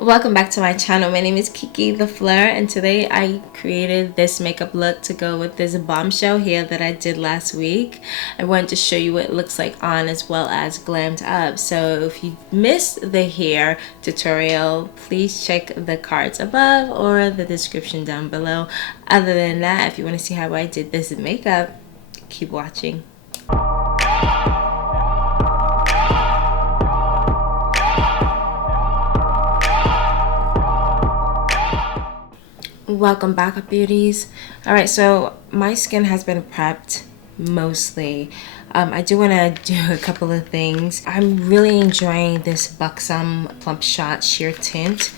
Welcome back to my channel. My name is Kiki LaFleur, and today I created this makeup look to go with this bombshell hair that I did last week. I wanted to show you what it looks like on, as well as glammed up. So if you missed the hair tutorial, please check the cards above or the description down below. Other than that, if you want to see how I did this makeup, keep watching. Welcome back, beauties. All right, so my skin has been prepped mostly. I do want to do a couple of things. I'm really enjoying this Buxom Plump Shot Sheer Tint,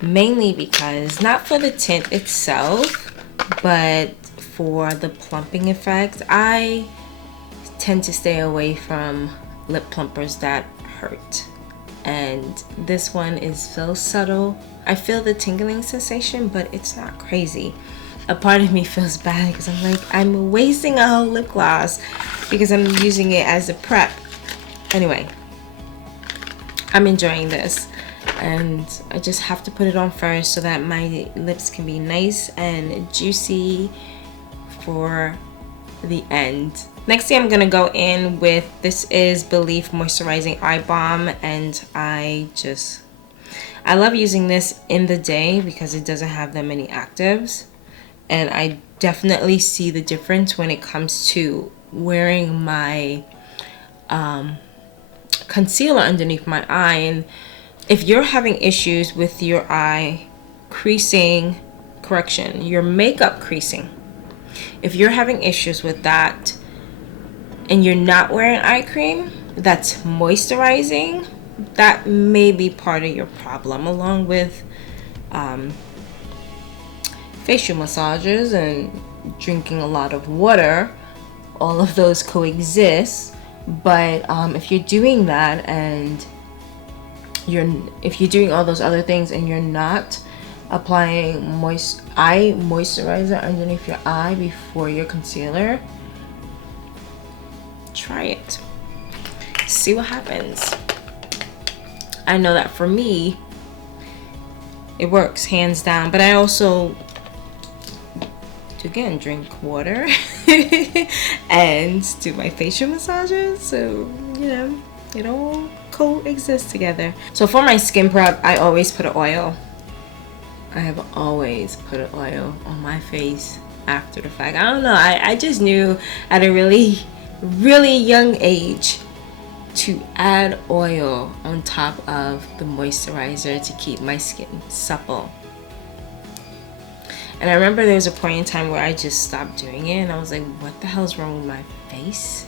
mainly because, not for the tint itself, but for the plumping effect. I tend to stay away from lip plumpers that hurt, and this one is so subtle. I feel the tingling sensation, but it's not crazy. A part of me feels bad because I'm like, I'm wasting a whole lip gloss because I'm using it as a prep. Anyway, I'm enjoying this, and I just have to put it on first so that my lips can be nice and juicy for the end. Next thing I'm gonna go in with, this is Belif Moisturizing Eye Balm, and I love using this in the day because it doesn't have that many actives, and I definitely see the difference when it comes to wearing my concealer underneath my eye. And if you're having issues with your eye creasing, your makeup creasing, if you're having issues with that and you're not wearing eye cream that's moisturizing, that may be part of your problem, along with facial massages and drinking a lot of water. All of those coexist, but if you're doing that, and if you're doing all those other things and you're not applying eye moisturizer underneath your eye before your concealer, try it, see what happens. I know that for me, it works hands down, but I also, again, drink water and do my facial massages, so you know, it all coexists together. So for my skin prep, I always put an oil. I have always put an oil on my face after the fact. I don't know, I just knew at a really young age to add oil on top of the moisturizer to keep my skin supple. And I remember there was a point in time where I just stopped doing it, and I was like, what the hell's wrong with my face?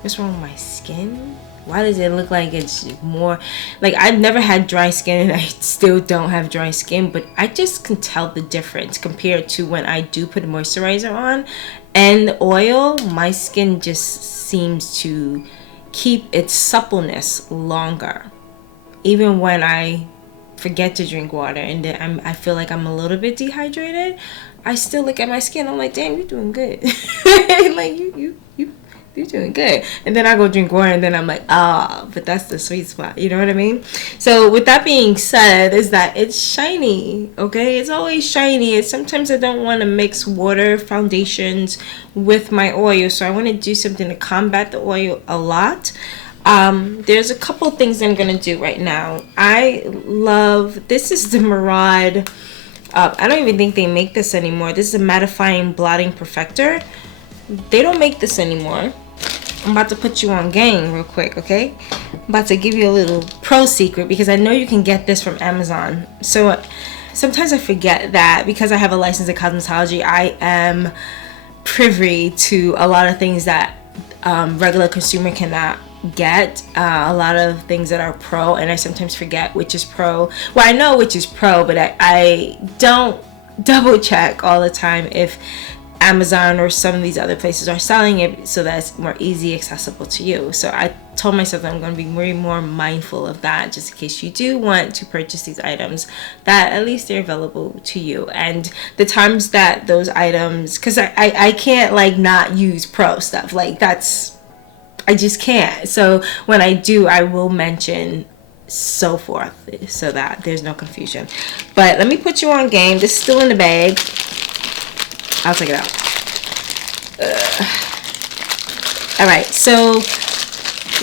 What's wrong with my skin? Why does it look like it's more like, I've never had dry skin, and I still don't have dry skin, but I just can tell the difference compared to when I do put moisturizer on and oil. My skin just seems to keep its suppleness longer, even when I forget to drink water and then I feel like I'm a little bit dehydrated. I still look at my skin, I'm like, damn, you're doing good. Like you're doing good. And then I go drink water, and then I'm like, but that's the sweet spot, you know what I mean? So with that being said, is that it's shiny, okay? It's always shiny. It's sometimes I don't want to mix water foundations with my oil, so I want to do something to combat the oil a lot. There's a couple things I'm gonna do right now. I love, this is the Murad, I don't even think they make this anymore. This is a mattifying blotting perfector. They don't make this anymore. I'm about to put you on game real quick, okay? I'm about to give you a little pro secret, because I know you can get this from Amazon. So sometimes I forget that because I have a license in cosmetology, I am privy to a lot of things that regular consumer cannot get, a lot of things that are pro, and I sometimes forget which is pro. Well, I know which is pro, but I don't double check all the time if Amazon or some of these other places are selling it, so that's more easy accessible to you. So I told myself that I'm going to be way more mindful of that, just in case you do want to purchase these items, that at least they're available to you. And the times that those items, because I can't like not use pro stuff, like that's, I just can't. So when I do, I will mention so forth, so that there's no confusion. But let me put you on game. This is still in the bag. I'll take it out. All right, so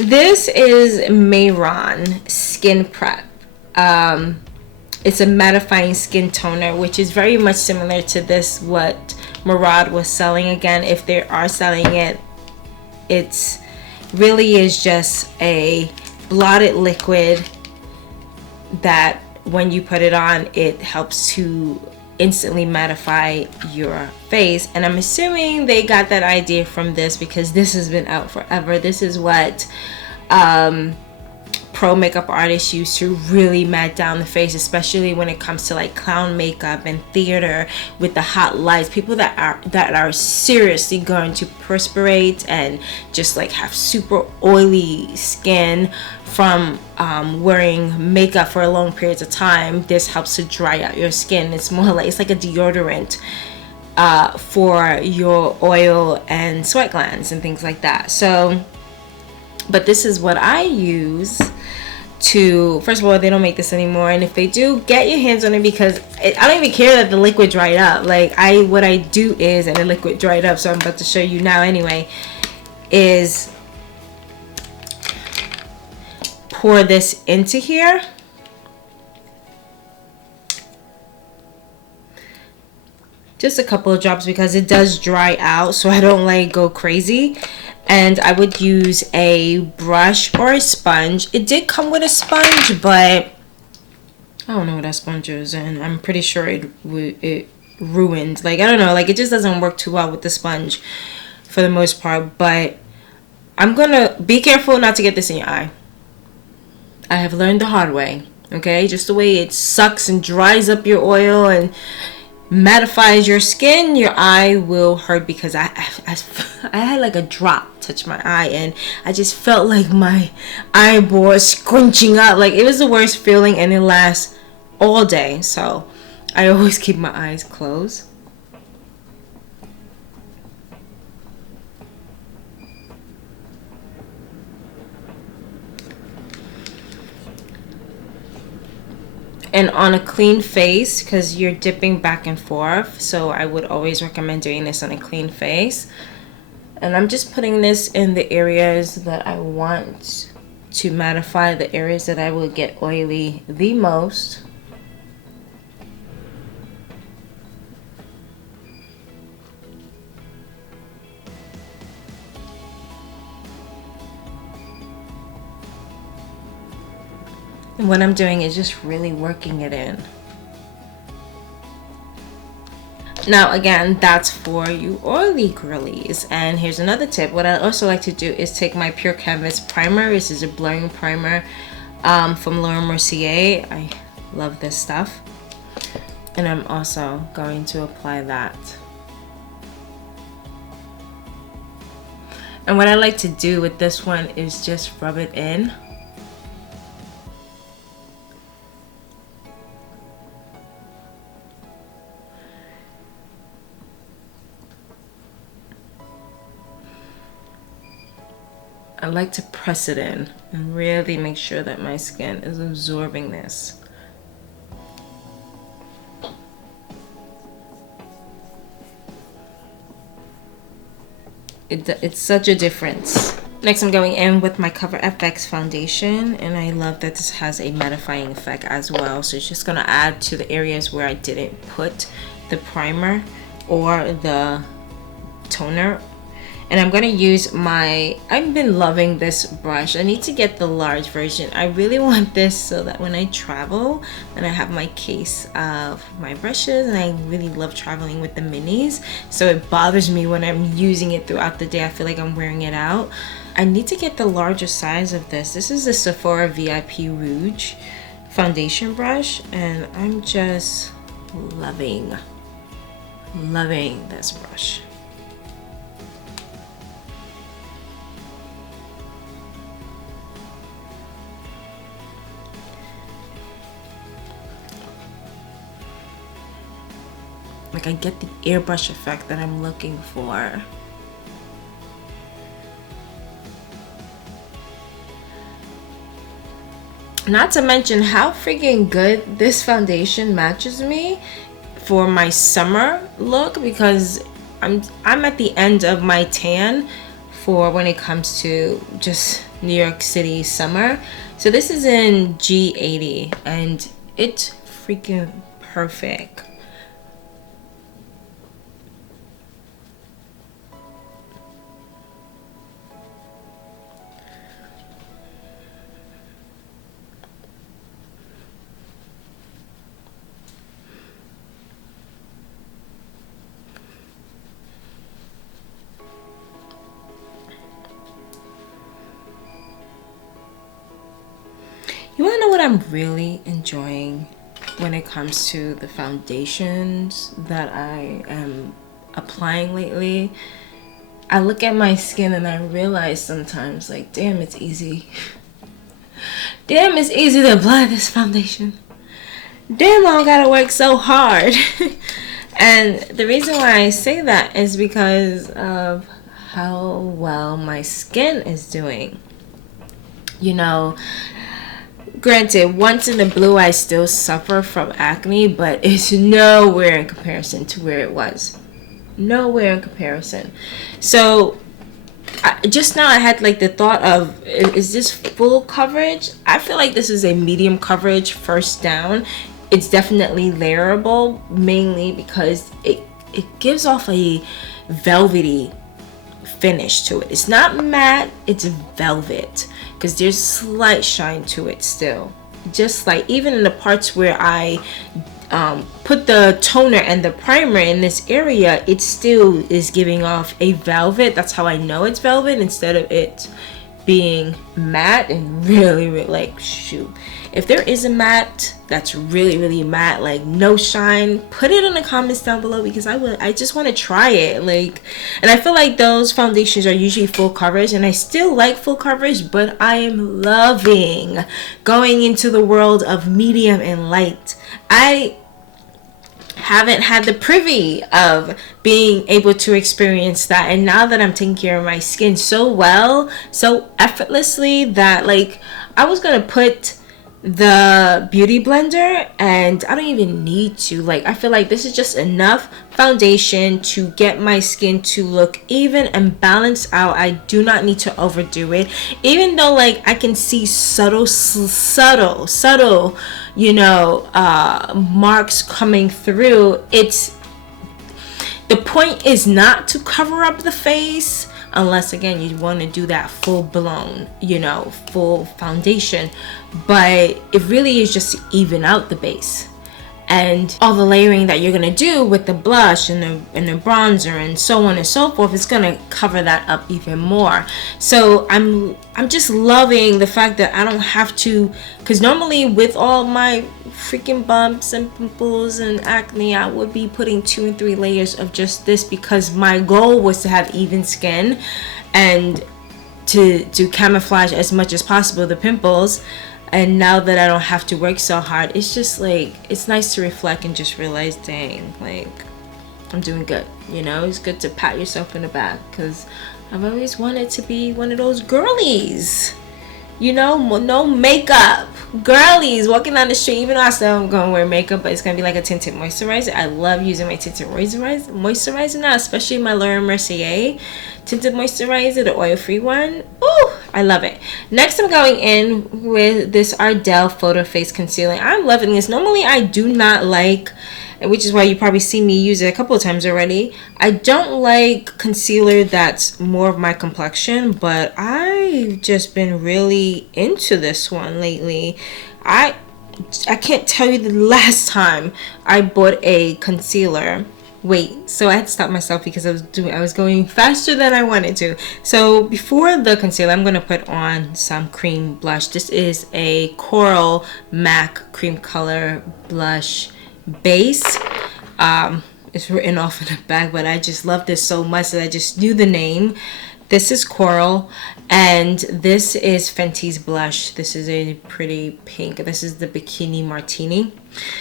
this is 𝗙𝗡 Skin Prep. It's a mattifying skin toner, which is very much similar to this, what Murad was selling. Again, if they are selling it, it's really is just a blotted liquid that when you put it on, it helps to instantly mattify your face. And I'm assuming they got that idea from this because this has been out forever. This is what pro makeup artists use to really matte down the face, especially when it comes to like clown makeup and theater with the hot lights. People that are seriously going to perspirate and just like have super oily skin from wearing makeup for long periods of time. This helps to dry out your skin. It's more like, it's like a deodorant for your oil and sweat glands and things like that. So, but this is what I use to, first of all, they don't make this anymore, and if they do, get your hands on it, because I don't even care that the liquid dried up. Like what I do is, and the liquid dried up, so I'm about to show you now anyway, is pour this into here. Just a couple of drops because it does dry out, so I don't like go crazy. And I would use a brush or a sponge. It did come with a sponge, but I don't know what that sponge is, and I'm pretty sure it ruined. Like, I don't know, like it just doesn't work too well with the sponge for the most part. But I'm gonna be careful not to get this in your eye. I have learned the hard way, okay? Just the way it sucks and dries up your oil and mattifies your skin, your eye will hurt, because I had like a drop touch my eye and I just felt like my eyeball scrunching up. Like, it was the worst feeling, and it lasts all day, so I always keep my eyes closed. And on a clean face, because you're dipping back and forth, so I would always recommend doing this on a clean face. And I'm just putting this in the areas that I want to mattify, the areas that I will get oily the most. And what I'm doing is just really working it in. Now again, that's for you oily girlies. And here's another tip. What I also like to do is take my Pure Canvas primer. This is a blurring primer from Laura Mercier. I love this stuff. And I'm also going to apply that. And what I like to do with this one is just rub it in. I like to press it in and really make sure that my skin is absorbing this. It's such a difference. Next, I'm going in with my Cover FX foundation, and I love that this has a mattifying effect as well. So it's just gonna add to the areas where I didn't put the primer or the toner. And I'm gonna use I've been loving this brush. I need to get the large version. I really want this so that when I travel and I have my case of my brushes, and I really love traveling with the minis, so it bothers me when I'm using it throughout the day. I feel like I'm wearing it out. I need to get the larger size of this. This is the Sephora VIP Rouge foundation brush, and I'm just loving this brush. Like, I get the airbrush effect that I'm looking for. Not to mention how freaking good this foundation matches me for my summer look, because I'm at the end of my tan for when it comes to just New York City summer. So this is in G80 and it's freaking perfect. You wanna know what I'm really enjoying when it comes to the foundations that I am applying lately? I look at my skin and I realize sometimes, like, damn, it's easy. Damn, it's easy to apply this foundation. Damn, I don't gotta work so hard. And the reason why I say that is because of how well my skin is doing. You know, granted, once in a blue I still suffer from acne, but it's nowhere in comparison to where it was. Nowhere in comparison. So just now I had like the thought of, is this full coverage? I feel like this is a medium coverage first down. It's definitely layerable, mainly because it gives off a velvety finish to it. It's not matte, it's velvet, because there's slight shine to it still. Just like even in the parts where I put the toner and the primer in this area, it still is giving off a velvet. That's how I know it's velvet, instead of it being matte and really like, shoot, if there is a matte that's really matte, like no shine, put it in the comments down below, because I just want to try it. Like, and I feel like those foundations are usually full coverage, and I still like full coverage, but I am loving going into the world of medium and light. I haven't had the privy of being able to experience that, and now that I'm taking care of my skin so well, so effortlessly, that like I was gonna put the beauty blender and I don't even need to. Like, I feel like this is just enough foundation to get my skin to look even and balance out. I do not need to overdo it, even though like I can see subtle, you know, marks coming through. It's, the point is not to cover up the face, unless again you want to do that full blown, you know, full foundation, but it really is just to even out the base. And all the layering that you're gonna do with the blush and the bronzer and so on and so forth is gonna cover that up even more. So I'm just loving the fact that I don't have to, because normally with all my freaking bumps and pimples and acne, I would be putting 2 and 3 layers of just this, because my goal was to have even skin and to camouflage as much as possible the pimples. And now that I don't have to work so hard, it's just like, it's nice to reflect and just realize, dang, like I'm doing good. You know, it's good to pat yourself in the back, because I've always wanted to be one of those girlies, you know, no makeup girlies walking down the street. Even though I still am gonna wear makeup, but it's gonna be like a tinted moisturizer. I love using my tinted moisturizer now, especially my 𝗀𝗡𝗂𝗡 tinted moisturizer, the oil-free one. Ooh, I love it. Next, I'm going in with this Ardell Photo Face Concealing. I'm loving this. Normally, I do not like, which is why you probably see me use it a couple of times already, I don't like concealer that's more of my complexion, but I've just been really into this one lately. I can't tell you the last time I bought a concealer. Wait, so I had to stop myself because I was going faster than I wanted to. So before the concealer, I'm gonna put on some cream blush. This is a Coral MAC cream color blush base. It's written off in the back, but I just love this so much that I just knew the name. This is Coral, and this is Fenty's blush. This is a pretty pink. This is the Bikini Martini.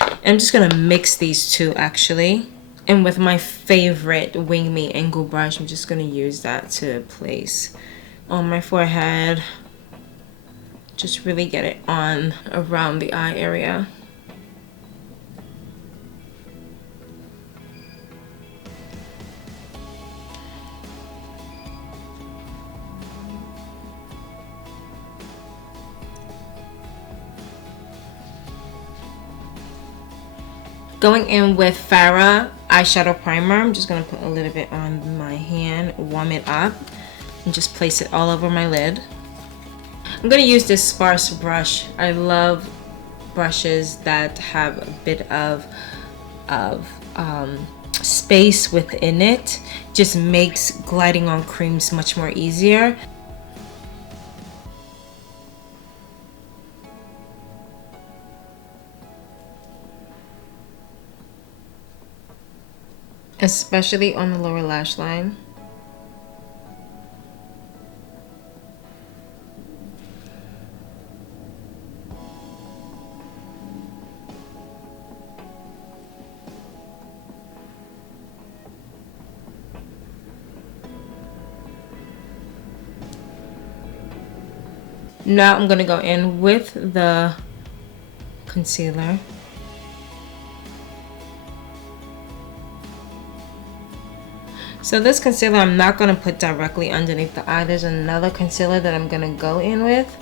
And I'm just gonna mix these two actually. And with my favorite Wing Me angle brush, I'm just gonna use that to place on my forehead. just really get it on around the eye area. Going in with Farrah eyeshadow primer, I'm just going to put a little bit on my hand, warm it up, and just place it all over my lid. I'm going to use this sparse brush. I love brushes that have a bit of space within it. Just makes gliding on creams much more easier. Especially on the lower lash line. Now I'm going to go in with the concealer. So this concealer I'm not going to put directly underneath the eye. There's another concealer that I'm going to go in with.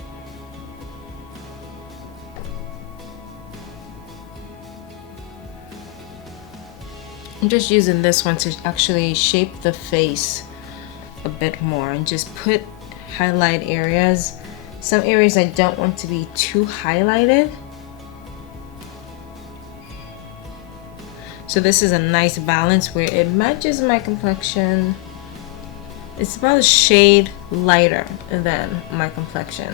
I'm just using this one to actually shape the face a bit more and just put highlight areas. Some areas I don't want to be too highlighted. So this is a nice balance where it matches my complexion. It's about a shade lighter than my complexion,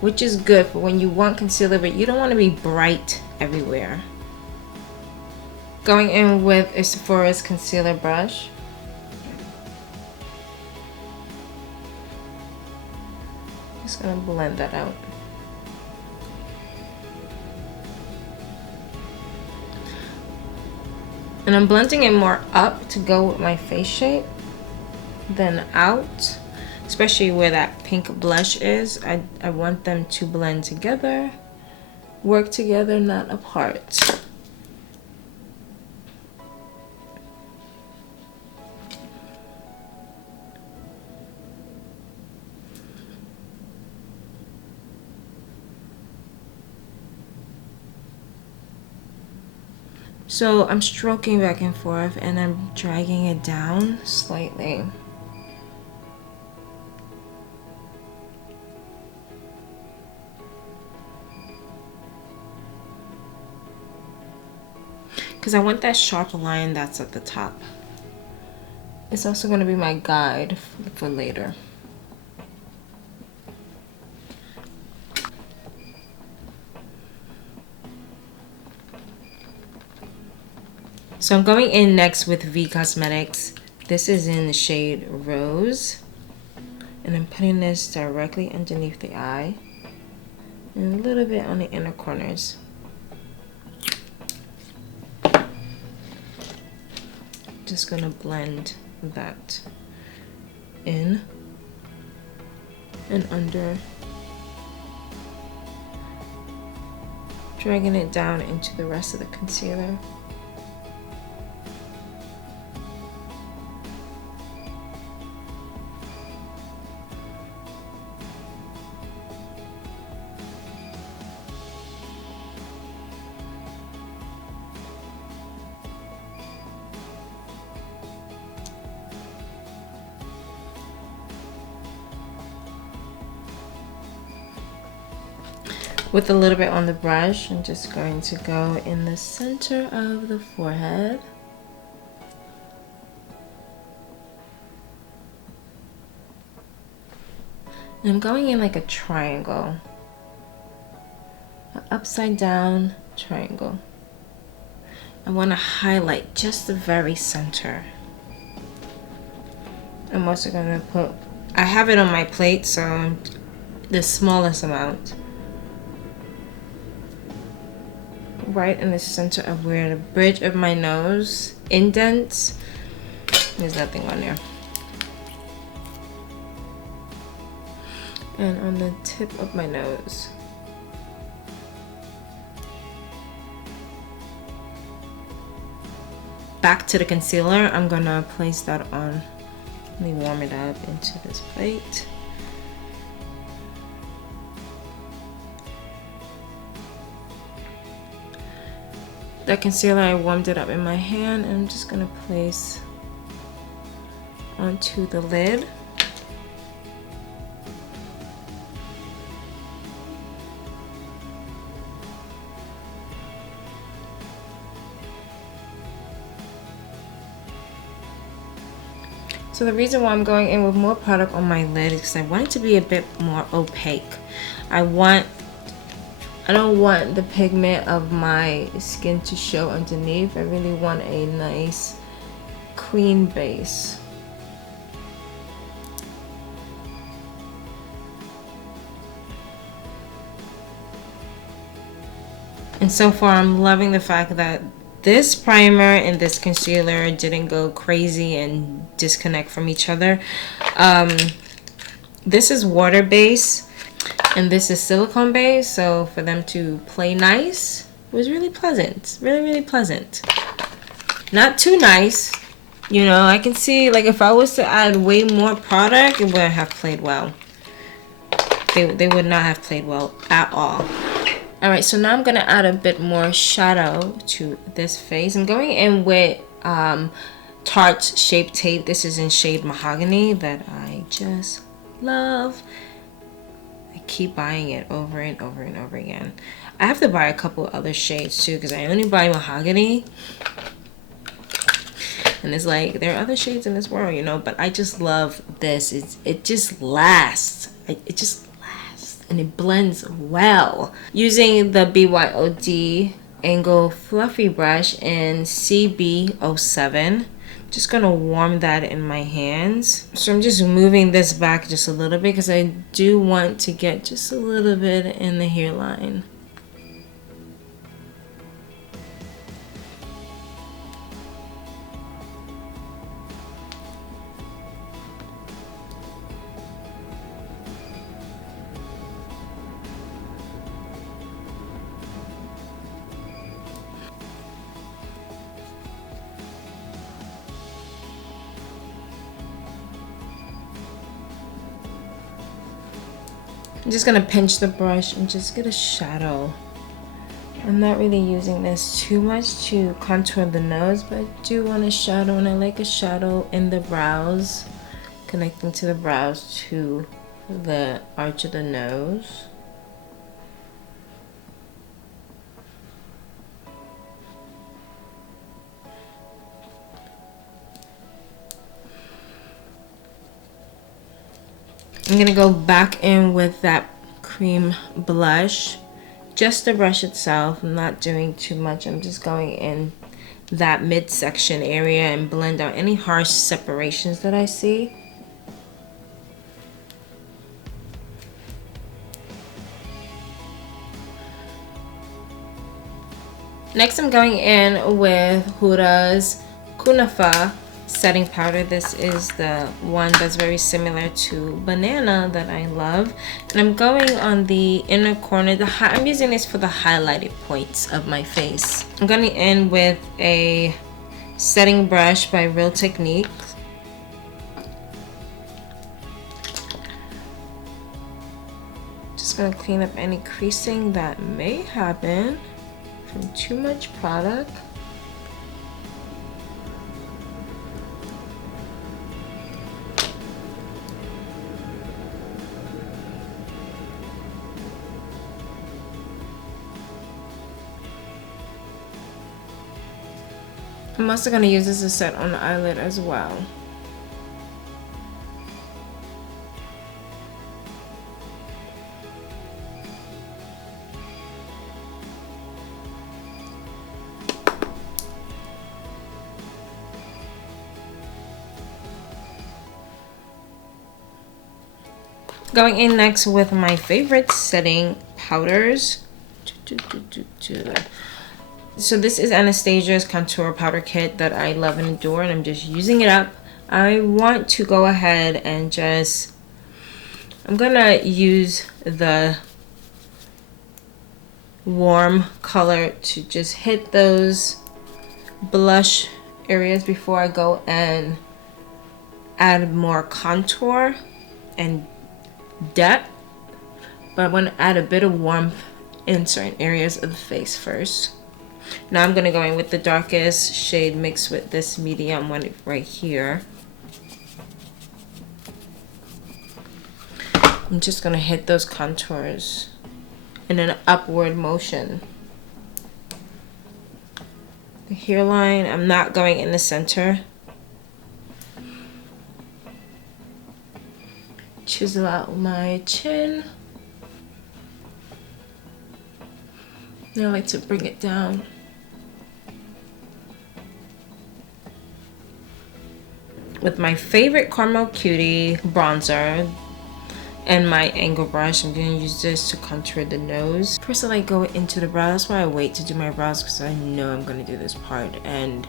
which is good for when you want concealer, but you don't want to be bright everywhere. Going in with a Sephora's concealer brush. Just gonna blend that out. And I'm blending it more up to go with my face shape than out, especially where that pink blush is. I want them to blend together, work together, not apart. So I'm stroking back and forth and I'm dragging it down slightly. Because I want that sharp line that's at the top. It's also going to be my guide for later. So I'm going in next with V Cosmetics. This is in the shade Rose. And I'm putting this directly underneath the eye. And a little bit on the inner corners. Just gonna blend that in and under. Dragging it down into the rest of the concealer. With a little bit on the brush, I'm just going to go in the center of the forehead. And I'm going in like a triangle, an upside down triangle. I want to highlight just the very center. I'm also going to put, I have it on my plate, so the smallest amount. Right in the center of where the bridge of my nose indents. There's nothing on there. and on the tip of my nose. Back to the concealer, I'm gonna place that on. Let me warm it up into this plate. That concealer, I warmed it up in my hand, and I'm just gonna place onto the lid. So the reason why I'm going in with more product on my lid is because I want it to be a bit more opaque. I don't want the pigment of my skin to show underneath. I really want a nice clean base. And so far I'm loving the fact that this primer and this concealer didn't go crazy and disconnect from each other. This is water based and this is silicone based, so for them to play nice was really pleasant. Really pleasant. Not too nice. You know, I can see, like, if I was to add way more product, it wouldn't have played well. They would not have played well at all. Alright, so now I'm going to add a bit more shadow to this face. I'm going in with Tarte's Shape Tape. This is in shade Mahogany that I just love. I keep buying it over and over and over again. I have to buy a couple other shades too because I only buy Mahogany. And it's like, there are other shades in this world, you know, but I just love this. It just lasts. It just and it blends well. Using the BYOD Angle Fluffy Brush in CB07, just gonna warm that in my hands. So I'm just moving this back just a little bit because I do want to get just a little bit in the hairline. I'm just gonna pinch the brush and just get a shadow. I'm not really using this too much to contour the nose, but I do want a shadow, and I like a shadow in the brows, connecting to the brows to the arch of the nose. I'm gonna go back in with that cream blush, just the brush itself. I'm not doing too much. I'm just going in that midsection area and blend out any harsh separations that I see. Next, I'm going in with Huda's Kunafa setting powder. This is the one that's very similar to Banana that I love, and I'm going on the inner corner. I'm using this for the highlighted points of my face. I'm going in with a setting brush by Real Technique. Just going to clean up any creasing that may happen from too much product. I'm also going to use this to set on the eyelid as well. Going in next with my favorite setting powders. So this is Anastasia's contour powder kit that I love and adore, and I'm just using it up. I want to go ahead and just I'm gonna use the warm color to just hit those blush areas before I go and add more contour and depth. But I want to add a bit of warmth in certain areas of the face first. Now I'm going to go in with the darkest shade mixed with this medium one right here. I'm just going to hit those contours in an upward motion. The hairline, I'm not going in the center. Chisel out my chin. Now I like to bring it down. With my favorite Caramel Cutie bronzer and my angle brush, I'm going to use this to contour the nose. First I like go into the brow. That's why I wait to do my brows, because I know I'm going to do this part and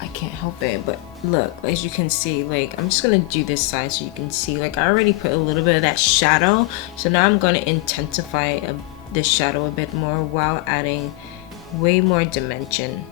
I can't help it. But look, as you can see, like I'm just going to do this side so you can see, like I already put a little bit of that shadow. So now I'm going to intensify the shadow a bit more while adding way more dimension.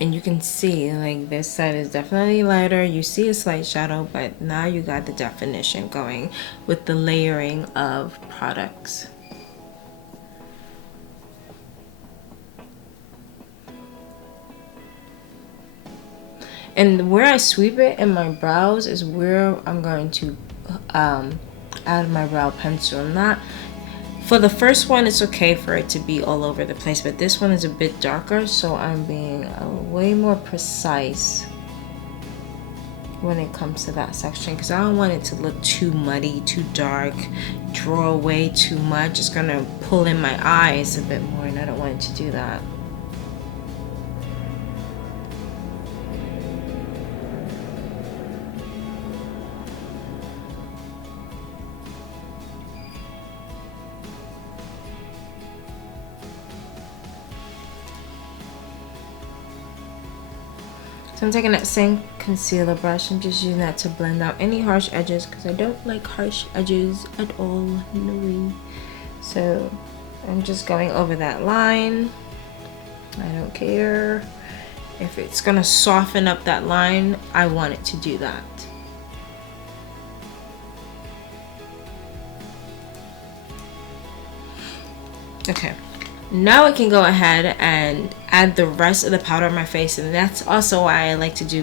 And you can see like this side is definitely lighter. You see a slight shadow, but now you got the definition going with the layering of products. And where I sweep it in my brows is where I'm going to add my brow pencil. Not for the first one, it's okay for it to be all over the place, but this one is a bit darker, so I'm being way more precise when it comes to that section, because I don't want it to look too muddy, too dark, draw away too much. It's gonna pull in my eyes a bit more, and I don't want it to do that. So I'm taking that same concealer brush. I'm just using that to blend out any harsh edges, because I don't like harsh edges at all. No way. So I'm just going over that line. I don't care. If it's gonna soften up that line, I want it to do that. Okay. Now I can go ahead and add the rest of the powder on my face, and that's also why I like to do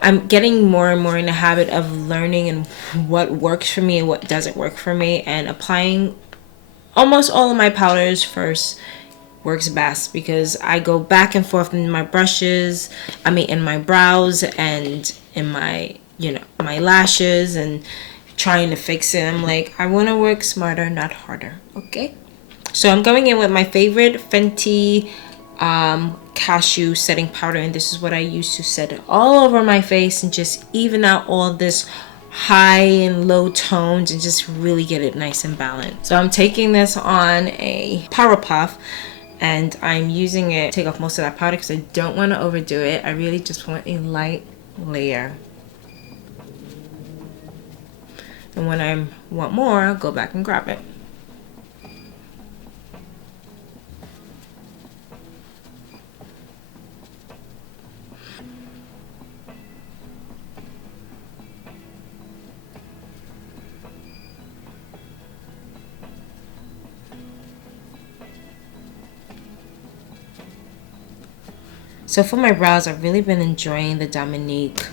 I'm getting more and more in the habit of learning and what works for me and what doesn't work for me, and applying almost all of my powders first works best, because I go back and forth in my brushes, in my brows and in my, my lashes, and trying to fix it. I'm like, I want to work smarter, not harder, okay? So I'm going in with my favorite Fenty cashew setting powder, and this is what I use to set it all over my face and just even out all this high and low tones and just really get it nice and balanced. So I'm taking this on a Power Puff, and I'm using it to take off most of that powder because I don't want to overdo it. I really just want a light layer. And when I want more, I'll go back and grab it. So for my brows, I've really been enjoying the Dominique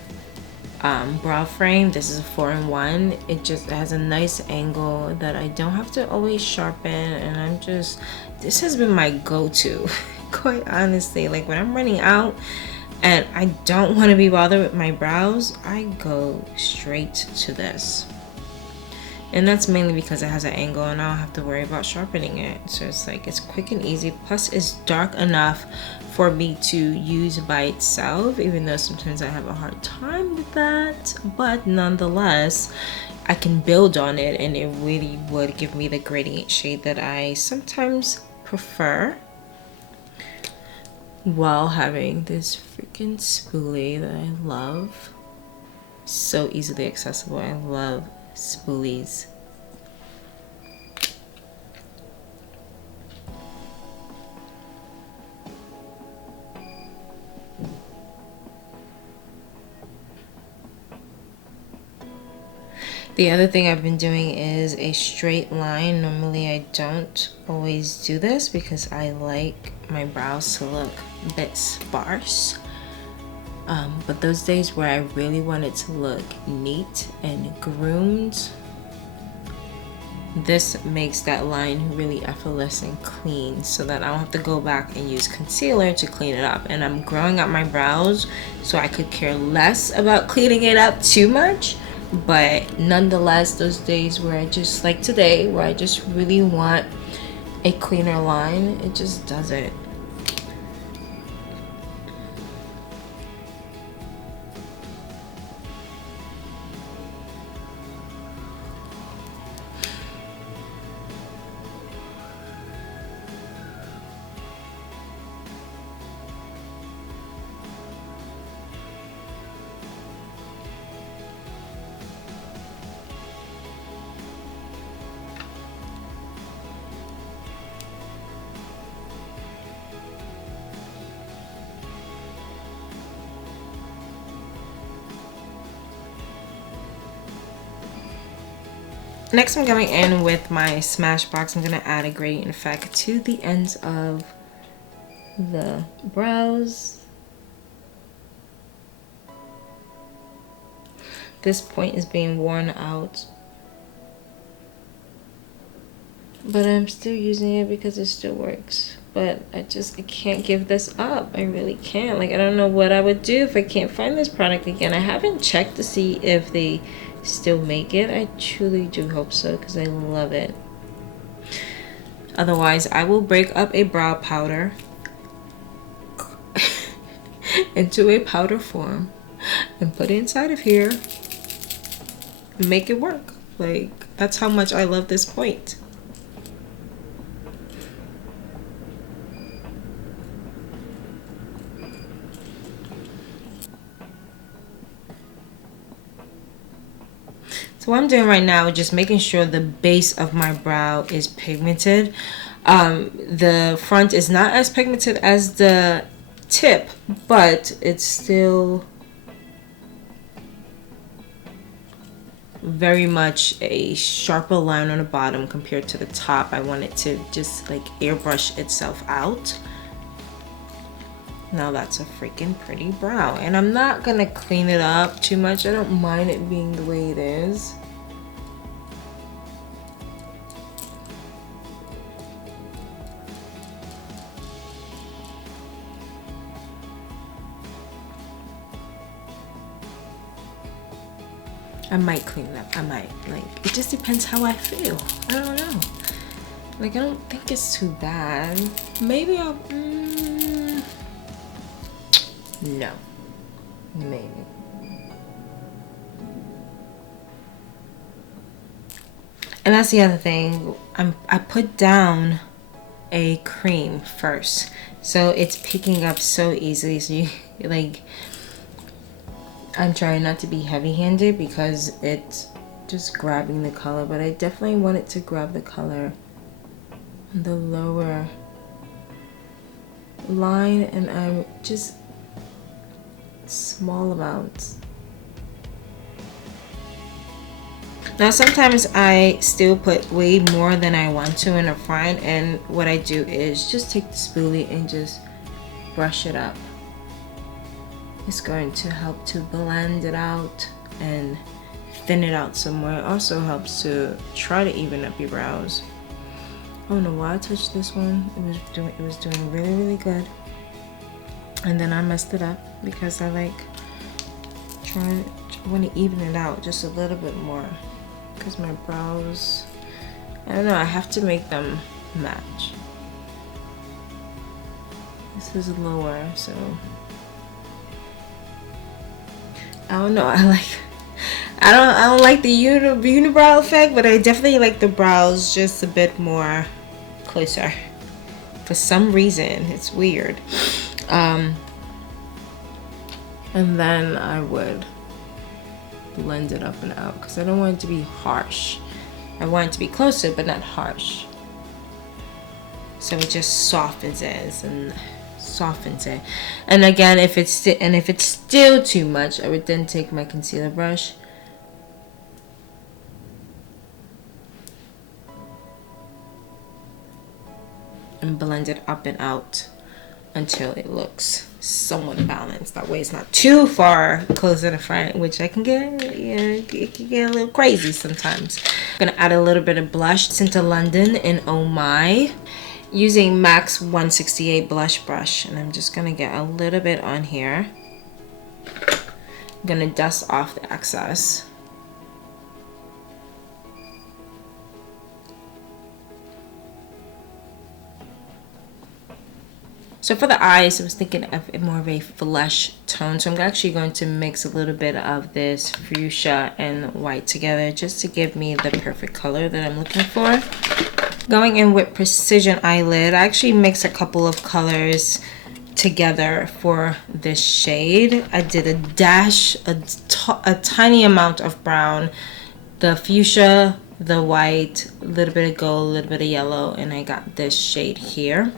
brow frame. This is a 4-in-1. It just has a nice angle that I don't have to always sharpen, and this has been my go-to, quite honestly. Like when I'm running out and I don't want to be bothered with my brows, I go straight to this. And that's mainly because it has an angle and I don't have to worry about sharpening it. So it's like, it's quick and easy. Plus it's dark enough for me to use by itself, even though sometimes I have a hard time with that. But nonetheless, I can build on it and it really would give me the gradient shade that I sometimes prefer, while having this freaking spoolie that I love. So easily accessible. I love spoolies. The other thing I've been doing is a straight line. Normally I don't always do this because I like my brows to look a bit sparse. But those days where I really want it to look neat and groomed, this makes that line really effortless and clean, so that I don't have to go back and use concealer to clean it up. And I'm growing out my brows, so I could care less about cleaning it up too much. But nonetheless, those days where I just, like today, where I just really want a cleaner line, it just does it. Next, I'm going in with my Smashbox. I'm going to add a gradient effect to the ends of the brows. This point is being worn out, but I'm still using it because it still works. But I can't give this up. I really can't. Like, I don't know what I would do if I can't find this product again. I haven't checked to see if they still make it. I truly do hope so because I love it. Otherwise, I will break up a brow powder into a powder form and put it inside of here and make it work. Like, that's how much I love this point. So what I'm doing right now is just making sure the base of my brow is pigmented. The front is not as pigmented as the tip, but it's still very much a sharper line on the bottom compared to the top. I want it to just like airbrush itself out. Now that's a freaking pretty brow, and I'm not gonna clean it up too much. I don't mind it being the way it is. I might clean it up. I might. Like, it just depends how I feel. I don't know. Like, I don't think it's too bad. Maybe I'll no, maybe. And that's the other thing. I put down a cream first, so it's picking up so easily. So you like, I'm trying not to be heavy-handed because it's just grabbing the color, but I definitely want it to grab the color on the lower line, and I'm just small amounts. Now sometimes I still put way more than I want to in the front, and what I do is just take the spoolie and just brush it up. It's going to help to blend it out and thin it out some more. It also helps to try to even up your brows. I don't know why I touched this one. It was doing really good, and then I messed it up because I want to even it out just a little bit more. because my brows, I don't know, I have to make them match. This is lower, so I don't know. I don't like the unibrow effect, but I definitely like the brows just a bit more closer. For some reason, it's weird. And then I would blend it up and out because I don't want it to be harsh. I want it to be closer, but not harsh. So it just softens it and softens it. And again, if it's still too much, I would then take my concealer brush and blend it up and out until it looks somewhat balanced. That way it's not too far close to the front, which I can get, yeah, it can get a little crazy sometimes. I'm gonna add a little bit of blush into London in Oh My, using MAC's 168 blush brush, and I'm just gonna get a little bit on here. I'm gonna dust off the excess. So for the eyes, I was thinking of more of a flesh tone. So I'm actually going to mix a little bit of this fuchsia and white together just to give me the perfect color that I'm looking for. Going in with Precision Eyelid, I actually mixed a couple of colors together for this shade. I did a dash, a tiny amount of brown, the fuchsia, the white, a little bit of gold, a little bit of yellow, and I got this shade here.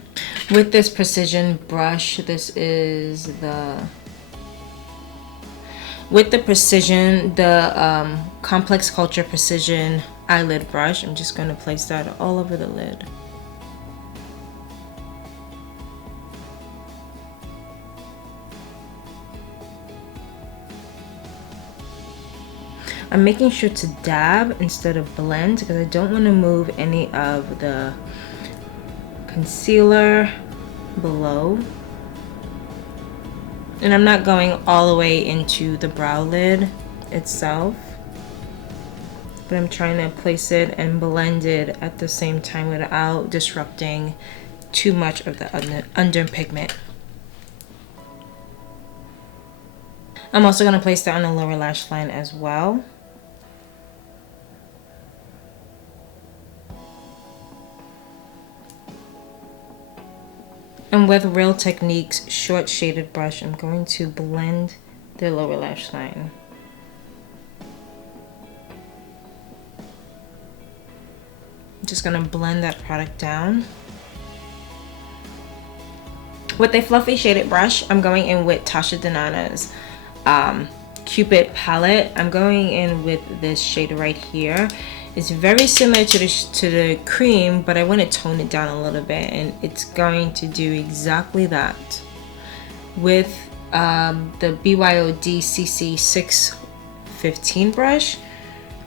With this precision brush, this is the, with the precision, the Complex Culture Precision Eyelid brush, I'm just going to place that all over the lid. I'm making sure to dab instead of blend because I don't want to move any of the concealer below. And I'm not going all the way into the brow lid itself, but I'm trying to place it and blend it at the same time without disrupting too much of the under pigment. I'm also going to place that on the lower lash line as well. And with Real Techniques short shaded brush, I'm going to blend the lower lash line. I'm just going to blend that product down. With a fluffy shaded brush, I'm going in with Tasha Denana's Cupid palette. I'm going in with this shade right here. It's very similar to the cream, but I want to tone it down a little bit, and it's going to do exactly that. With the BYOD CC 615 brush,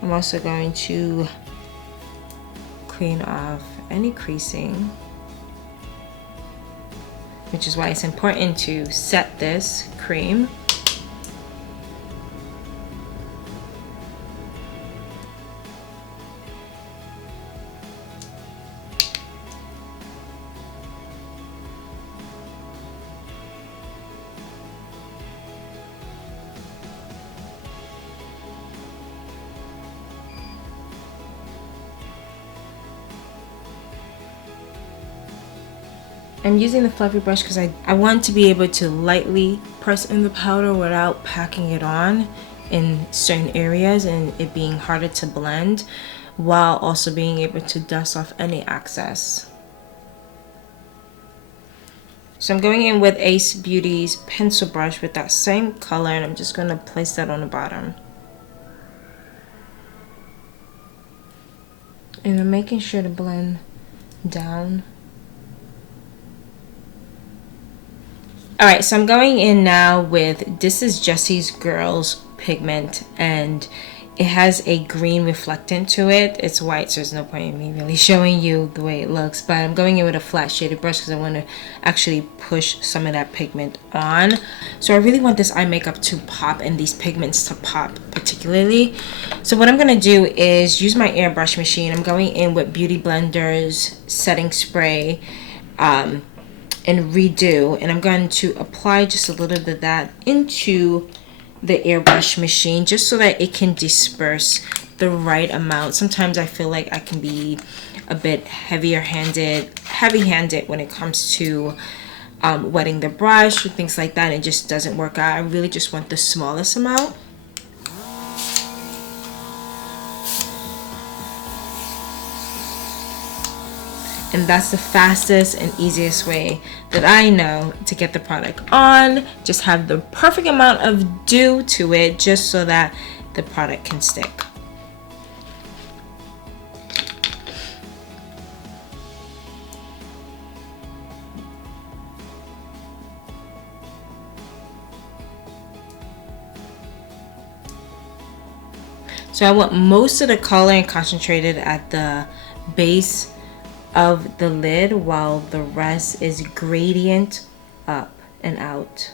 I'm also going to clean off any creasing, which is why it's important to set this cream. I'm using the fluffy brush because I want to be able to lightly press in the powder without packing it on in certain areas and it being harder to blend, while also being able to dust off any excess. So I'm going in with Ace Beauty's pencil brush with that same color, and I'm just going to place that on the bottom. And I'm making sure to blend down. Alright, so I'm going in now with This Is Jessie's Girls Pigment, and it has a green reflectant to it. It's white, so there's no point in me really showing you the way it looks, but I'm going in with a flat shaded brush because I want to actually push some of that pigment on. So I really want this eye makeup to pop and these pigments to pop particularly. So what I'm going to do is use my airbrush machine. I'm going in with Beauty Blender's setting spray and Redo, and I'm going to apply just a little bit of that into the airbrush machine just so that it can disperse the right amount. Sometimes I feel like I can be a bit heavy-handed when it comes to wetting the brush or things like that. It just doesn't work out. I really just want the smallest amount. And that's the fastest and easiest way that I know to get the product on. Just have the perfect amount of dew to it just so that the product can stick. So I want most of the color concentrated at the base of the lid while the rest is gradient up and out.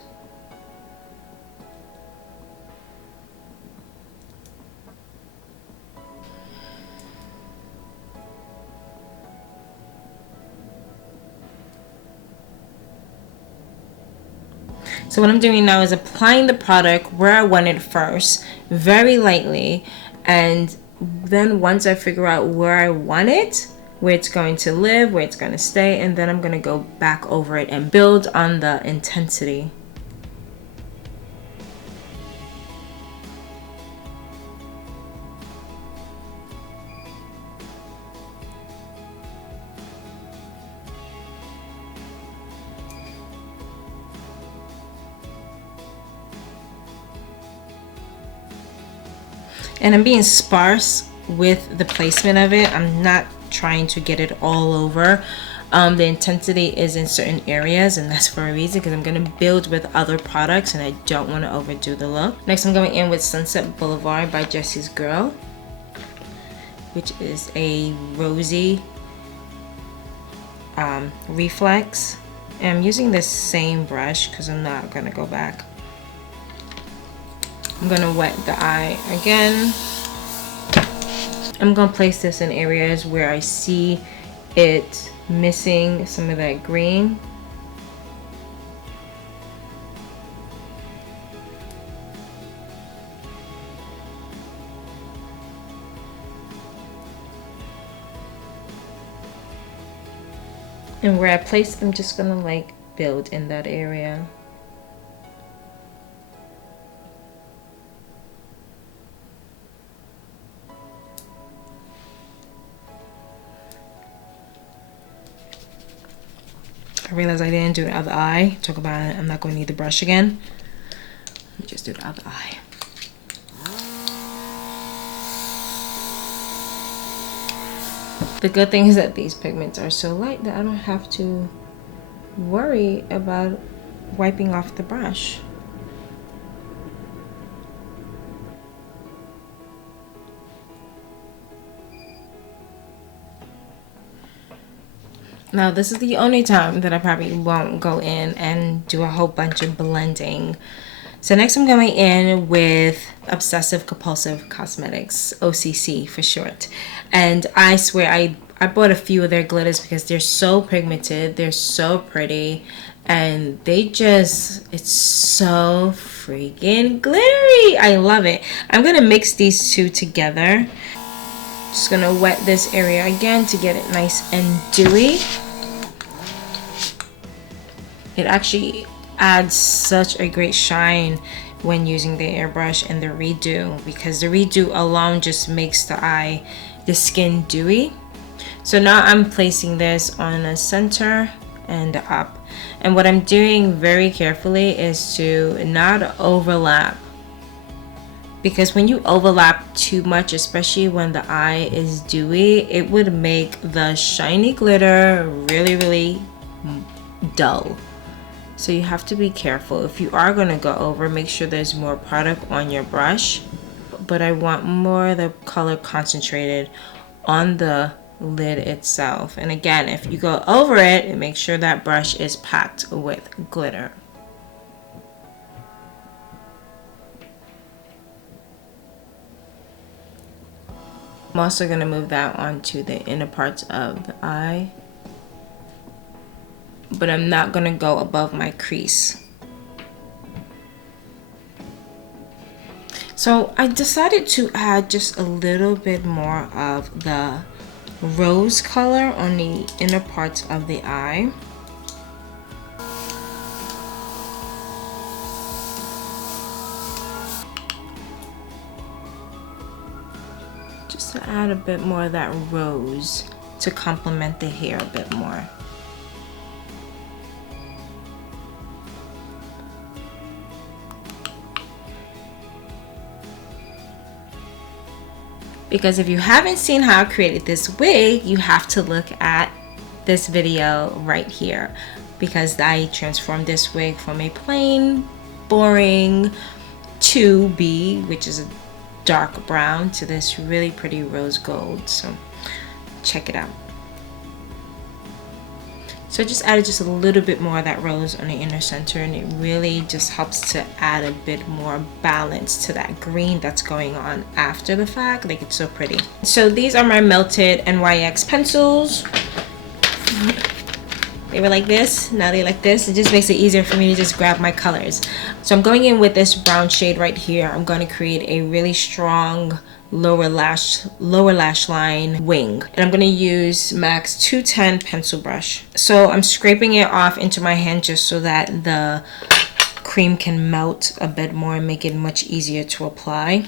So what I'm doing now is applying the product where I want it first, very lightly, and then once I figure out where I want it, where it's going to live, where it's going to stay, and then I'm going to go back over it and build on the intensity. And I'm being sparse with the placement of it. I'm not trying to get it all over. The intensity is in certain areas, and that's for a reason, because I'm going to build with other products and I don't want to overdo the look. Next, I'm going in with Sunset Boulevard by Jessie's Girl, which is a rosy reflex. And I'm using the same brush because I'm not going to go back. I'm going to wet the eye again. I'm going to place this in areas where I see it missing some of that green. And where I place it, I'm just going to like build in that area. I realized I didn't do the other eye. Talk about it. I'm not going to need the brush again. Let me just do the other eye. The good thing is that these pigments are so light that I don't have to worry about wiping off the brush. Now this is the only time that I probably won't go in and do a whole bunch of blending. So next I'm going in with Obsessive Compulsive Cosmetics, OCC for short. And I swear I bought a few of their glitters because they're so pigmented, they're so pretty, and they just, it's so freaking glittery. I love it. I'm gonna mix these two together. Just gonna wet this area again to get it nice and dewy. It actually adds such a great shine when using the airbrush and the Redo, because the Redo alone just makes the skin dewy. So now I'm placing this on the center and up, and what I'm doing very carefully is to not overlap, because when you overlap too much, especially when the eye is dewy, it would make the shiny glitter really dull. So you have to be careful. If you are going to go over, make sure there's more product on your brush but I want more of the color concentrated on the lid itself. And again, if you go over it, make sure that brush is packed with glitter. I'm also going to move that onto the inner parts of the eye, but I'm not going to go above my crease. So I decided to add just a little bit more of the rose color on the inner parts of the eye. Just to add a bit more of that rose to complement the hair a bit more. Because if you haven't seen how I created this wig, you have to look at this video right here, because I transformed this wig from a plain, boring 2B, which is a dark brown, to this really pretty rose gold. So check it out. So I just added just a little bit more of that rose on the inner center, and it really just helps to add a bit more balance to that green that's going on after the fact. Like, it's so pretty. So these are my melted NYX pencils. They were like this, now they like this. It just makes it easier for me to just grab my colors. So I'm going in with this brown shade right here. I'm going to create a really strong lower lash line wing, and I'm going to use MAC's 210 pencil brush. So I'm scraping it off into my hand just so that the cream can melt a bit more and make it much easier to apply.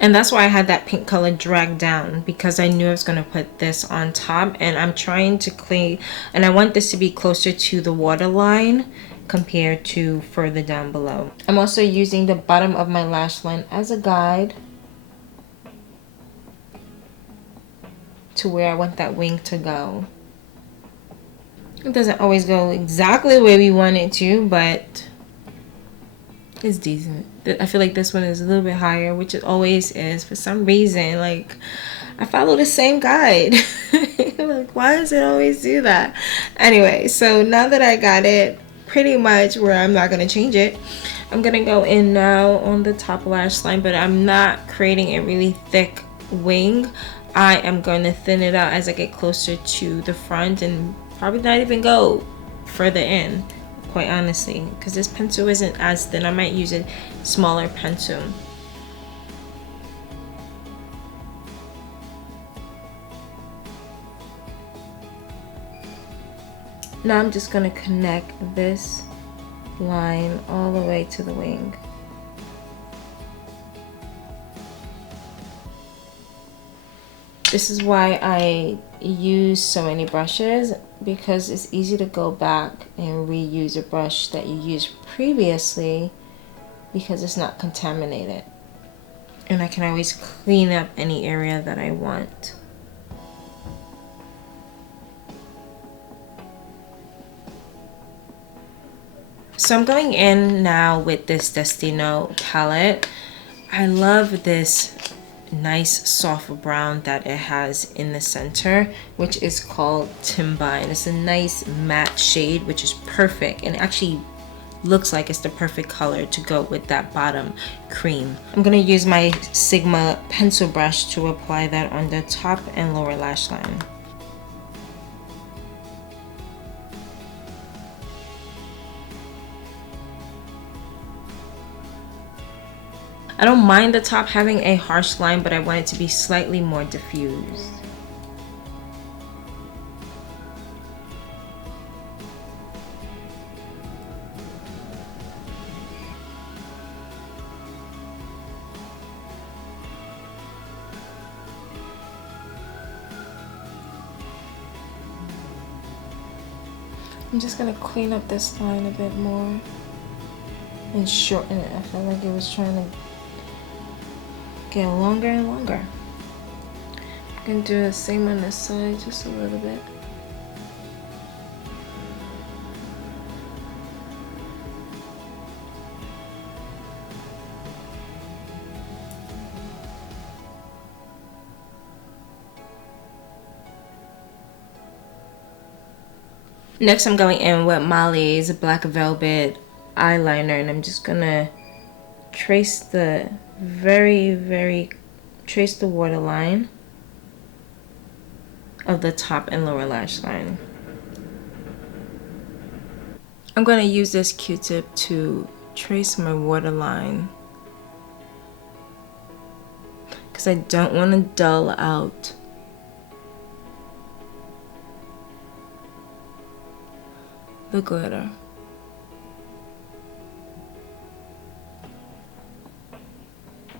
And that's why I had that pink color dragged down, because I knew I was going to put this on top, and I'm trying to clean, and I want this to be closer to the waterline compared to further down below. I'm also using the bottom of my lash line as a guide to where I want that wing to go. It doesn't always go exactly the way we want it to, but it's decent. I feel like this one is a little bit higher, which it always is for some reason. Like, I follow the same guide. Like, why does it always do that? Anyway, so now that I got it pretty much where I'm not going to change it, I'm going to go in now on the top lash line, but I'm not creating a really thick wing. I am going to thin it out as I get closer to the front, and probably not even go further in, quite honestly, because this pencil isn't as thin. I might use a smaller pencil. Now I'm just going to connect this line all the way to the wing. This is why I use so many brushes, because it's easy to go back and reuse a brush that you used previously, because it's not contaminated, and I can always clean up any area that I want. So I'm going in now with this Destino palette. I love this nice soft brown that it has in the center, which is called Timba, and it's a nice matte shade, which is perfect, and it actually looks like it's the perfect color to go with that bottom cream. I'm going to use my Sigma pencil brush to apply that on the top and lower lash line. I don't mind the top having a harsh line, but I want it to be slightly more diffused. I'm just going to clean up this line a bit more. and shorten it. I felt like it was trying to get longer and longer. I'm gonna do the same on this side, just a little bit. Next, I'm going in with Molly's Black Velvet eyeliner, and I'm just gonna trace the trace the waterline of the top and lower lash line. I'm gonna use this Q-tip to trace my waterline because I don't want to dull out the glitter.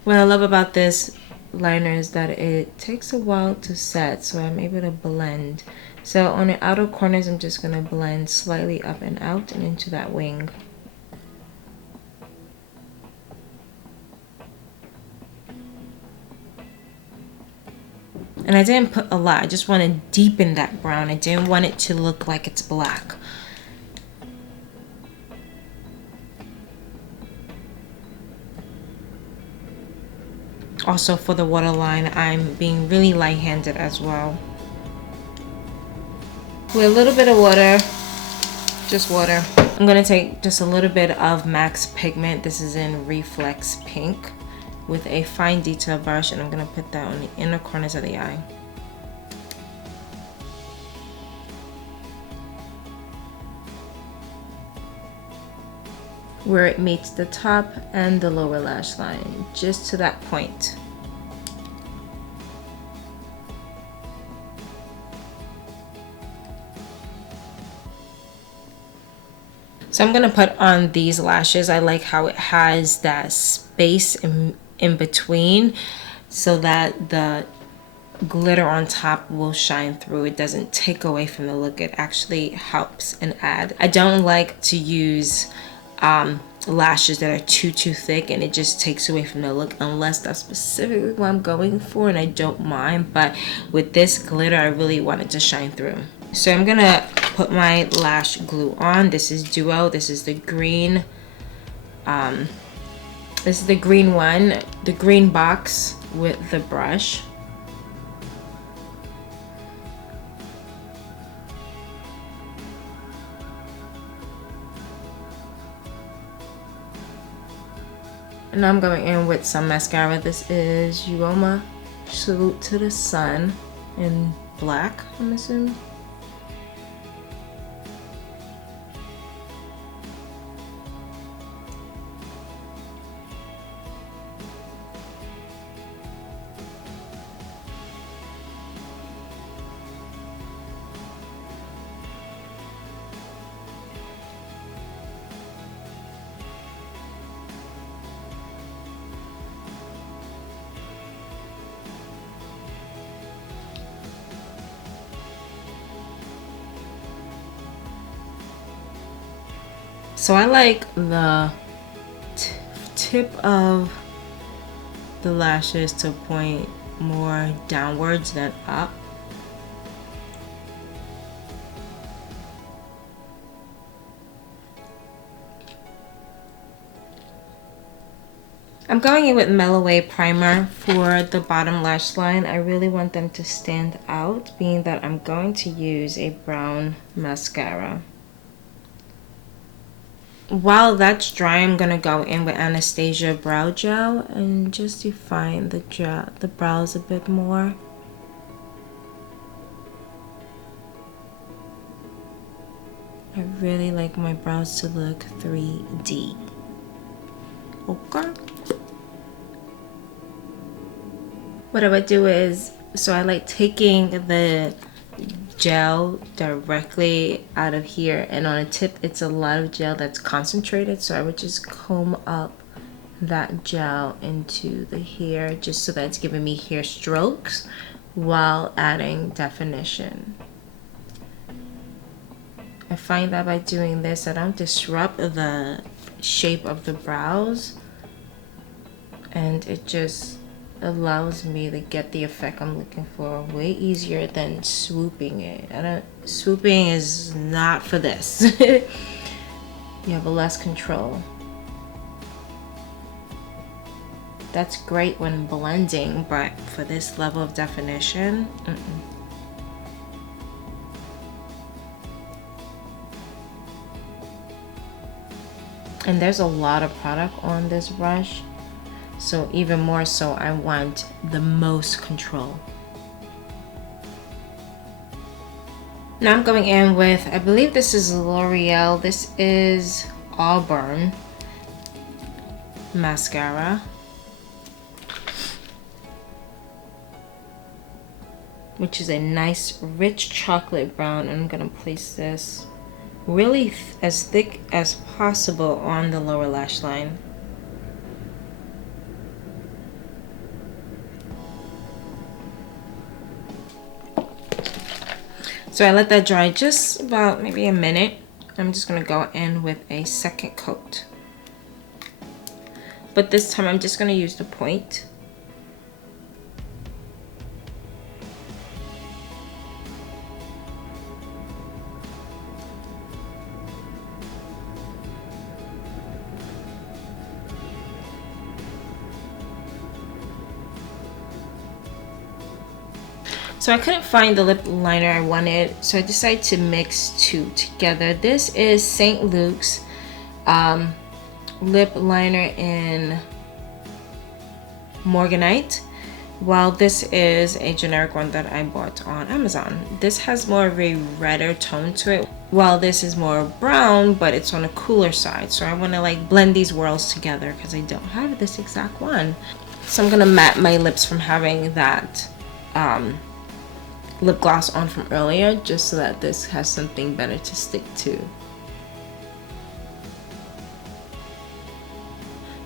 What I love about this liner is that it takes a while to set, so I'm able to blend. So on the outer corners, I'm just going to blend slightly up and out and into that wing. And I didn't put a lot, I just want to deepen that brown. I didn't want it to look like it's black. Also for the waterline, I'm being really light-handed as well. With a little bit of water, just water. I'm gonna take just a little bit of MAC pigment. This is in Reflex Pink with a fine detail brush, and I'm gonna put that on the inner corners of the eye. Where it meets the top and the lower lash line, just to that point. So I'm gonna put on these lashes. I like how it has that space in between so that the glitter on top will shine through. It doesn't take away from the look, it actually helps and add. I don't like to use lashes that are too thick and it just takes away from the look, unless that's specifically what I'm going for, and I don't mind. But with this glitter, I really want it to shine through. So I'm gonna put my lash glue on. This is Duo. This is the green. This is the green one, the green box with the brush. And I'm going in with some mascara. This is 𝗷𝗄𝗅𝗀𝗪𝗀 in black, I'm assuming. So I like the tip of the lashes to point more downwards than up. I'm going in with Mellow Way Primer for the bottom lash line. I really want them to stand out, being that I'm going to use a brown mascara. While that's dry, I'm gonna go in with Anastasia Brow Gel and just define the brows a bit more. I really like my brows to look 3D. Okay. What I would do is, so I like taking the gel directly out of here, and on a tip it's a lot of gel that's concentrated, so I would just comb up that gel into the hair just so that it's giving me hair strokes while adding definition. I find that by doing this, I don't disrupt the shape of the brows, and it just allows me to get the effect I'm looking for way easier than swooping it. Swooping is not for this. You have a less control. That's great when blending, but for this level of definition, And there's a lot of product on this brush, so even more so I want the most control. Now I'm going in with, I believe this is L'Oreal, this is Auburn mascara, which is a nice rich chocolate brown. I'm gonna place this really as thick as possible on the lower lash line. So I let that dry just about maybe a minute. I'm just gonna go in with a second coat, but this time I'm just gonna use the point. So I couldn't find the lip liner I wanted, so I decided to mix two together. This is St. Luke's lip liner in Morganite, while this is a generic one that I bought on Amazon. This has more of a redder tone to it, while this is more brown, but it's on a cooler side. So I want to like blend these worlds together because I don't have this exact one. So I'm gonna matte my lips from having that lip gloss on from earlier, just so that this has something better to stick to.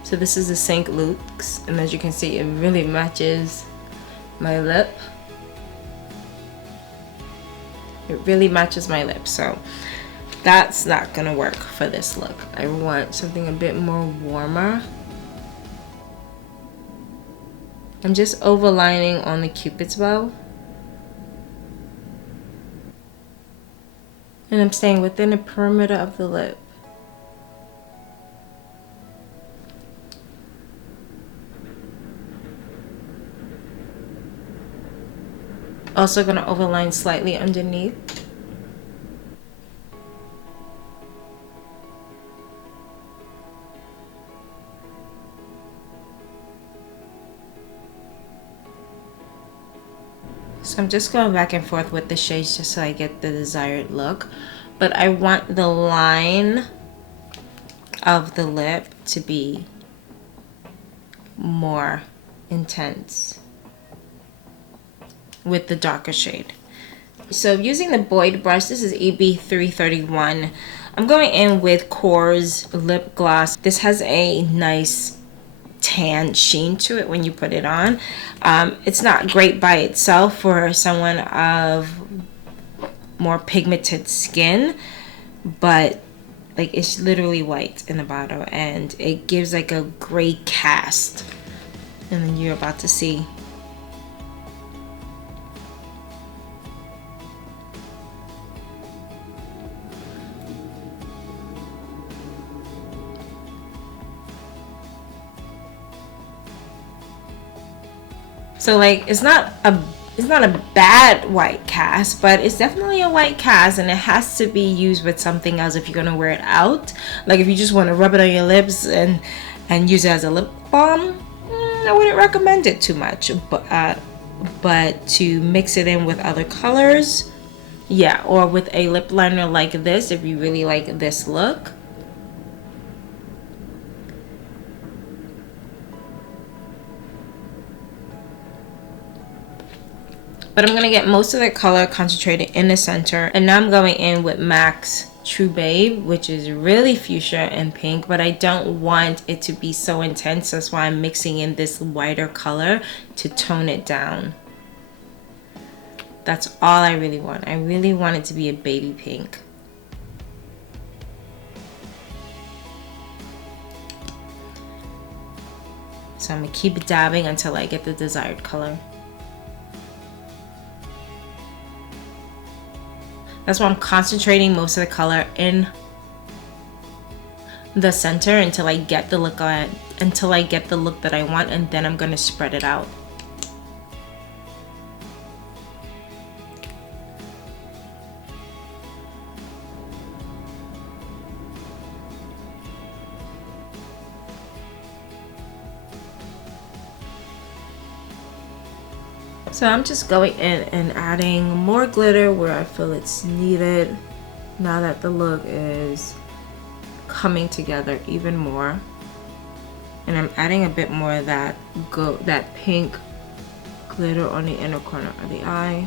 So this is the St. Luke's, and as you can see, it really matches my lip. It really matches my lip, so that's not gonna work for this look. I want something a bit more warmer. I'm just overlining on the Cupid's bow. And I'm staying within the perimeter of the lip. Also gonna overline slightly underneath. So I'm just going back and forth with the shades just so I get the desired look. But I want the line of the lip to be more intense with the darker shade. So using the Boyd brush, this is EB331. I'm going in with Kors lip gloss. This has a nice tan sheen to it when you put it on. It's not great by itself for someone of more pigmented skin, but like it's literally white in the bottle and it gives like a gray cast, and then you're about to see. So like it's not a bad white cast, but it's definitely a white cast, and it has to be used with something else if you're gonna wear it out. Like if you just want to rub it on your lips and use it as a lip balm, I wouldn't recommend it too much. But to mix it in with other colors, yeah, or with a lip liner like this, if you really like this look. But I'm going to get most of the color concentrated in the center. And now I'm going in with MAC's True Babe, which is really fuchsia and pink. But I don't want it to be so intense. That's why I'm mixing in this whiter color to tone it down. That's all I really want. I really want it to be a baby pink. So I'm gonna keep dabbing until I get the desired color. That's why I'm concentrating most of the color in the center until I get the look that I want, and then I'm gonna spread it out. So I'm just going in and adding more glitter where I feel it's needed now that the look is coming together even more. And I'm adding a bit more of that pink glitter on the inner corner of the eye.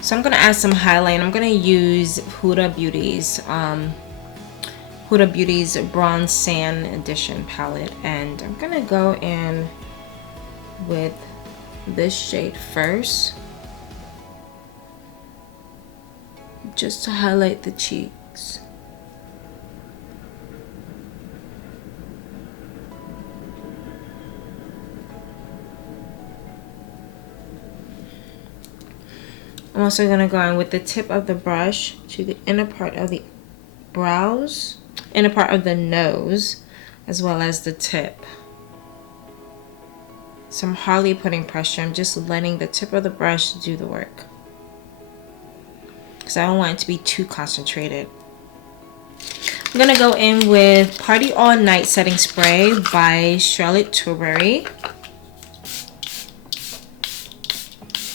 So I'm gonna add some highlight. I'm gonna use Huda Beauty's Bronze Sand Edition palette, and I'm gonna go in with this shade first, just to highlight the cheeks. I'm also going to go in with the tip of the brush to the inner part of the brows, inner part of the nose, as well as the tip. So I'm hardly putting pressure, I'm just letting the tip of the brush do the work, because I don't want it to be too concentrated. I'm going to go in with Party All Night Setting Spray by Charlotte Tilbury.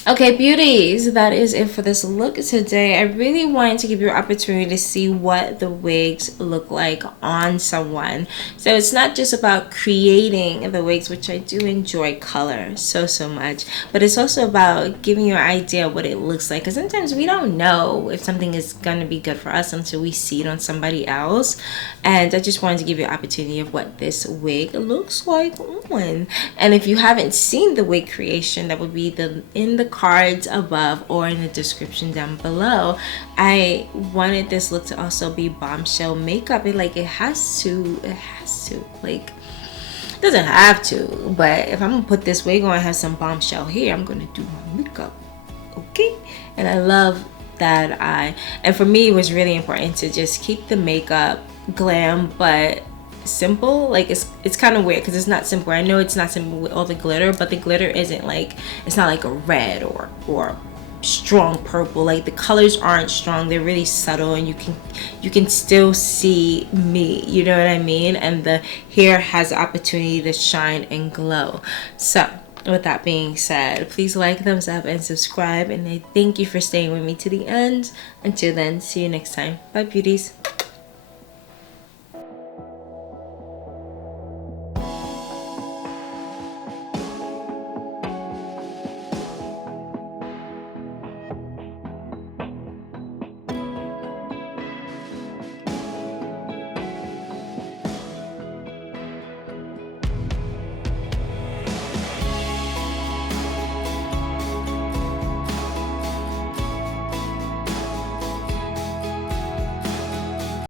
Okay, beauties, that is it for this look today. I really wanted to give you an opportunity to see what the wigs look like on someone. So it's not just about creating the wigs, which I do enjoy color so much, but it's also about giving you an idea of what it looks like, because sometimes we don't know if something is going to be good for us until we see it on somebody else. And I just wanted to give you an opportunity of what this wig looks like on. And if you haven't seen the wig creation, that would be in the cards above or in the description down below. I wanted this look to also be bombshell makeup. It has to, like, it doesn't have to, but if I'm gonna put this wig on, have some bombshell hair, I'm gonna do my makeup, okay? And I love that and for me it was really important to just keep the makeup glam but simple. Like it's kind of weird because it's not simple. I know it's not simple with all the glitter, but the glitter isn't like, it's not like a red or strong purple. Like the colors aren't strong, they're really subtle, and you can still see me, you know what I mean? And the hair has the opportunity to shine and glow. So with that being said, please like, thumbs up, and subscribe, and I thank you for staying with me to the end. Until then, see you next time. Bye, beauties.